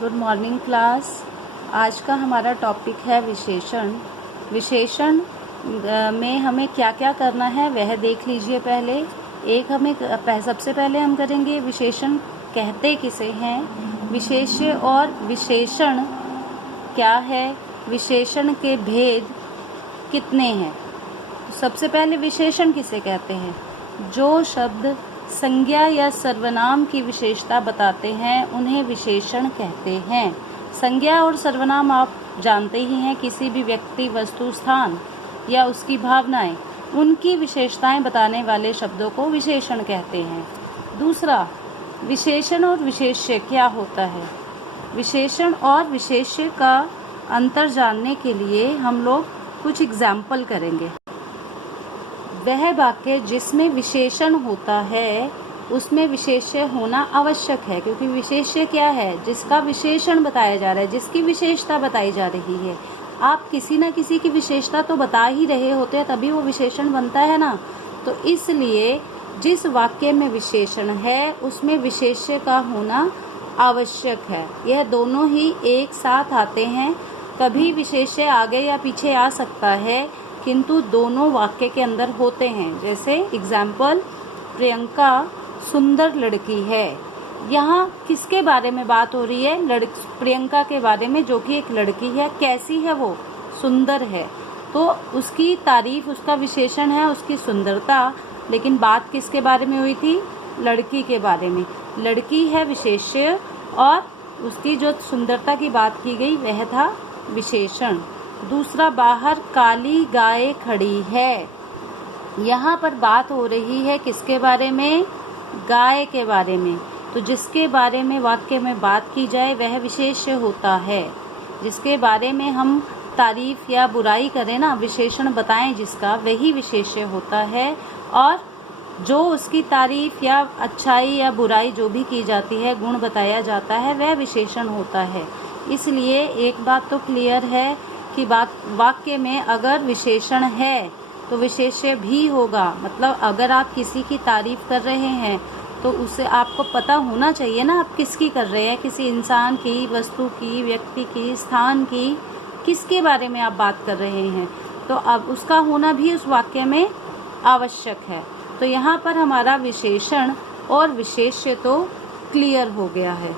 Good morning class. आज का हमारा टॉपिक है विशेषण। विशेषण में हमें क्या क्या करना है वह देख लीजिए। सबसे पहले हम करेंगे विशेषण कहते किसे हैं, विशेष्य और विशेषण क्या है, विशेषण के भेद कितने हैं। सबसे पहले विशेषण किसे कहते हैं? जो शब्द संज्ञा या सर्वनाम की विशेषता बताते हैं उन्हें विशेषण कहते हैं। संज्ञा और सर्वनाम आप जानते ही हैं, किसी भी व्यक्ति, वस्तु, स्थान या उसकी भावनाएं, उनकी विशेषताएं बताने वाले शब्दों को विशेषण कहते हैं। दूसरा, विशेषण और विशेष्य क्या होता है? विशेषण और विशेष्य का अंतर जानने के लिए हम लोग कुछ एग्जाम्पल करेंगे। वह वाक्य जिसमें विशेषण होता है उसमें विशेष्य होना आवश्यक है, क्योंकि विशेष्य क्या है? जिसका विशेषण बताया जा रहा है, जिसकी विशेषता बताई जा रही है। आप किसी न किसी की विशेषता तो बता ही रहे होते हैं, तभी वो विशेषण बनता है ना। तो इसलिए जिस वाक्य में विशेषण है उसमें विशेष्य का होना आवश्यक है। यह दोनों ही एक साथ आते हैं। कभी विशेष्य आगे या पीछे आ सकता है, किंतु दोनों वाक्य के अंदर होते हैं। जैसे एग्जाम्पल, प्रियंका सुंदर लड़की है। यहाँ किसके बारे में बात हो रही है? प्रियंका के बारे में, जो कि एक लड़की है। कैसी है वो? सुंदर है। तो उसकी तारीफ, उसका विशेषण है उसकी सुंदरता। लेकिन बात किसके बारे में हुई थी? लड़की के बारे में। लड़की है विशेष्य और उसकी जो सुंदरता की बात की गई वह था विशेषण। दूसरा, बाहर काली गाय खड़ी है। यहाँ पर बात हो रही है किसके बारे में? गाय के बारे में। तो जिसके बारे में वाक्य में बात की जाए वह विशेष्य होता है। जिसके बारे में हम तारीफ या बुराई करें ना, विशेषण बताएं जिसका, वही विशेष्य होता है। और जो उसकी तारीफ या अच्छाई या बुराई जो भी की जाती है, गुण बताया जाता है, वह विशेषण होता है। इसलिए एक बात तो क्लियर है कि वाक्य में अगर विशेषण है तो विशेष्य भी होगा। मतलब अगर आप किसी की तारीफ कर रहे हैं तो उसे आपको पता होना चाहिए ना आप किसकी कर रहे हैं। किसी इंसान की, वस्तु की, व्यक्ति की, स्थान की, किसके बारे में आप बात कर रहे हैं, तो अब उसका होना भी उस वाक्य में आवश्यक है। तो यहाँ पर हमारा विशेषण और विशेष्य तो क्लियर हो गया है।